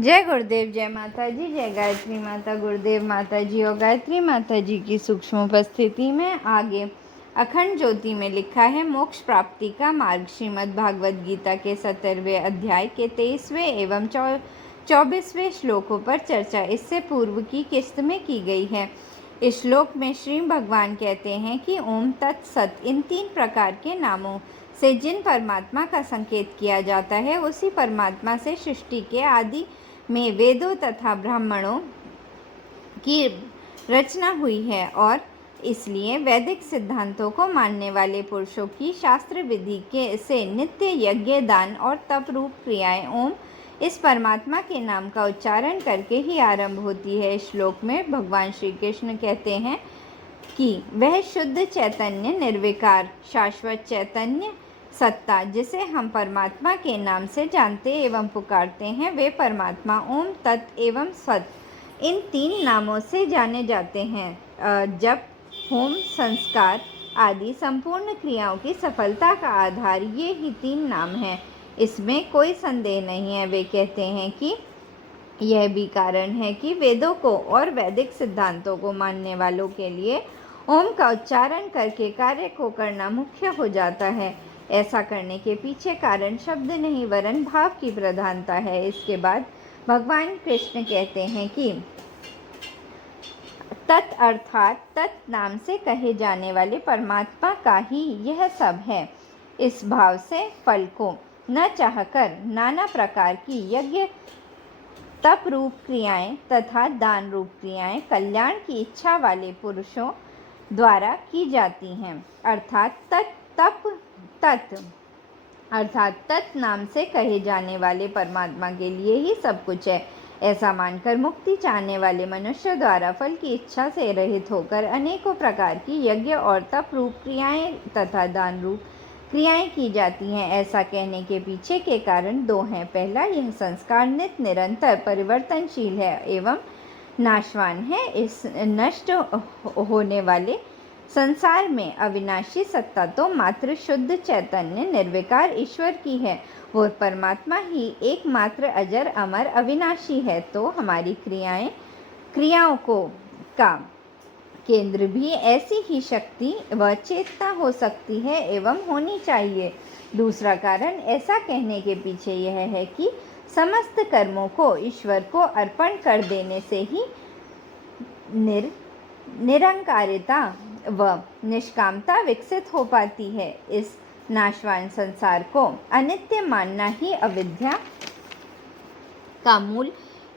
जय गुरुदेव, जय माता जी, जय गायत्री माता, गुरुदेव माता जी और गायत्री माता जी की सूक्ष्म उपस्थिति में आगे अखंड ज्योति में लिखा है मोक्ष प्राप्ति का मार्ग। श्रीमद् भागवत गीता के 17वें अध्याय के 23वें एवं 24वें श्लोकों पर चर्चा इससे पूर्व की किस्त में की गई है। इस श्लोक में श्री भगवान कहते हैं कि ओम तत्सत इन 3 प्रकार के नामों से जिन परमात्मा का संकेत किया जाता है, उसी परमात्मा से सृष्टि के आदि में वेदों तथा ब्राह्मणों की रचना हुई है और इसलिए वैदिक सिद्धांतों को मानने वाले पुरुषों की शास्त्र विधि के से नित्य यज्ञ, दान और तप रूप क्रियाएं ओम इस परमात्मा के नाम का उच्चारण करके ही आरंभ होती है। इस श्लोक में भगवान श्री कृष्ण कहते हैं कि वह शुद्ध चैतन्य, निर्विकार, शाश्वत चैतन्य सत्ता जिसे हम परमात्मा के नाम से जानते एवं पुकारते हैं, वे परमात्मा ओम, तत् एवं सत इन 3 नामों से जाने जाते हैं। जब होम, संस्कार आदि संपूर्ण क्रियाओं की सफलता का आधार ये ही 3 नाम हैं, इसमें कोई संदेह नहीं है। वे कहते हैं कि यह भी कारण है कि वेदों को और वैदिक सिद्धांतों को मानने वालों के लिए ओम का उच्चारण करके कार्य को करना मुख्य हो जाता है। ऐसा करने के पीछे कारण शब्द नहीं वरन भाव की प्रधानता है। इसके बाद भगवान कृष्ण कहते हैं कि तत् अर्थात तत् नाम से कहे जाने वाले परमात्मा का ही यह सब है। इस भाव से फल को न चाहकर नाना प्रकार की यज्ञ, तप रूप क्रियाएं तथा दान रूप क्रियाएं कल्याण की इच्छा वाले पुरुषों द्वारा की जाती हैं। अर्थात तत् नाम से कहे जाने वाले परमात्मा के लिए ही सब कुछ है। ऐसा मानकर मुक्ति चाहने वाले मनुष्य द्वारा फल की इच्छा से रहित होकर अनेकों प्रकार की यज्ञ और तप रूप क्रियाएं तथा दान रूप क्रियाएं की जाती हैं। ऐसा कहने के पीछे के कारण 2 हैं। पहला, यह संस्कार नित्य निरंतर परिवर्तनशील है एवं नाशवान है। इस नष्ट होने वाले संसार में अविनाशी सत्ता तो मात्र शुद्ध चैतन्य निर्विकार ईश्वर की है। वो परमात्मा ही एकमात्र अजर अमर अविनाशी है। तो हमारी क्रियाओं का केंद्र भी ऐसी ही शक्ति व चेतना हो सकती है एवं होनी चाहिए। दूसरा कारण ऐसा कहने के पीछे यह है कि समस्त कर्मों को ईश्वर को अर्पण कर देने से ही निरंकारिता व निष्कामता विकसित हो पाती है। इस नाशवान संसार को अनित्य मानना ही अविद्या का मूल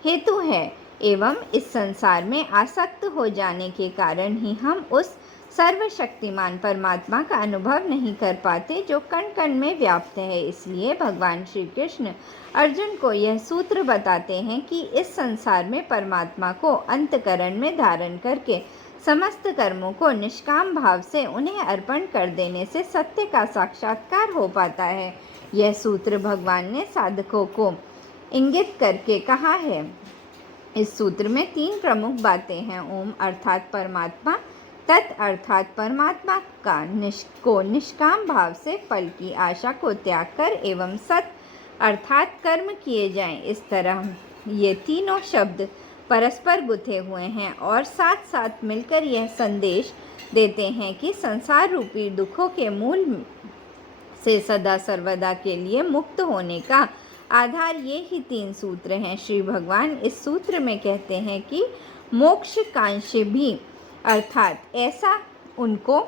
हेतु है एवं इस संसार में आसक्त हो जाने के कारण ही हम उस सर्वशक्तिमान परमात्मा का अनुभव नहीं कर पाते जो कण कण में व्याप्त है। इसलिए भगवान श्री कृष्ण अर्जुन को यह सूत्र बताते हैं कि इस संसार में परमात्मा को अंतकरण में धारण करके समस्त कर्मों को निष्काम भाव से उन्हें अर्पण कर देने से सत्य का साक्षात्कार हो पाता है। यह सूत्र भगवान ने साधकों को इंगित करके कहा है। इस सूत्र में 3 प्रमुख बातें हैं। ओम अर्थात परमात्मा, तत् अर्थात परमात्मा का निष्काम भाव से फल की आशा को त्याग कर एवं सत अर्थात कर्म किए जाएं। इस तरह ये तीनों शब्द परस्पर गुथे हुए हैं और साथ साथ मिलकर यह संदेश देते हैं कि संसार रूपी दुखों के मूल से सदा सर्वदा के लिए मुक्त होने का आधार ये ही 3 सूत्र हैं। श्री भगवान इस सूत्र में कहते हैं कि मोक्ष कांक्षी भी अर्थात ऐसा उनको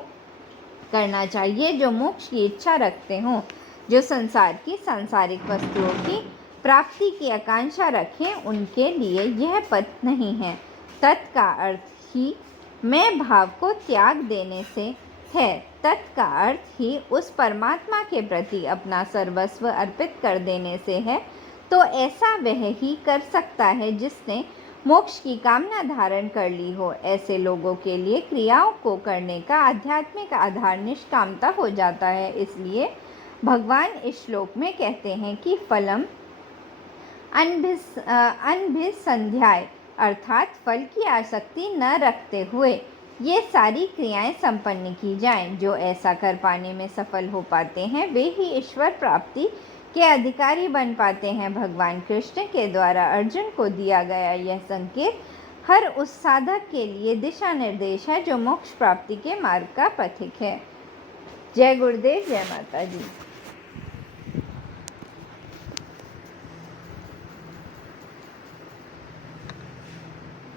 करना चाहिए जो मोक्ष की इच्छा रखते हों, जो संसार की सांसारिक वस्तुओं की प्राप्ति की आकांक्षा रखें, उनके लिए यह पथ नहीं है। तत् का अर्थ ही मैं भाव को त्याग देने से है। तत् का अर्थ ही उस परमात्मा के प्रति अपना सर्वस्व अर्पित कर देने से है। तो ऐसा वह ही कर सकता है जिसने मोक्ष की कामना धारण कर ली हो। ऐसे लोगों के लिए क्रियाओं को करने का आध्यात्मिक आधार निष्कामता हो जाता है। इसलिए भगवान इस श्लोक में कहते हैं कि फलम अनभिसंध्याय अर्थात फल की आसक्ति न रखते हुए ये सारी क्रियाएं संपन्न की जाएं। जो ऐसा कर पाने में सफल हो पाते हैं वे ही ईश्वर प्राप्ति के अधिकारी बन पाते हैं। भगवान कृष्ण के द्वारा अर्जुन को दिया गया यह संकेत हर उस साधक के लिए दिशा निर्देश है जो मोक्ष प्राप्ति के मार्ग का पथिक है। जय गुरुदेव, जय माता जी।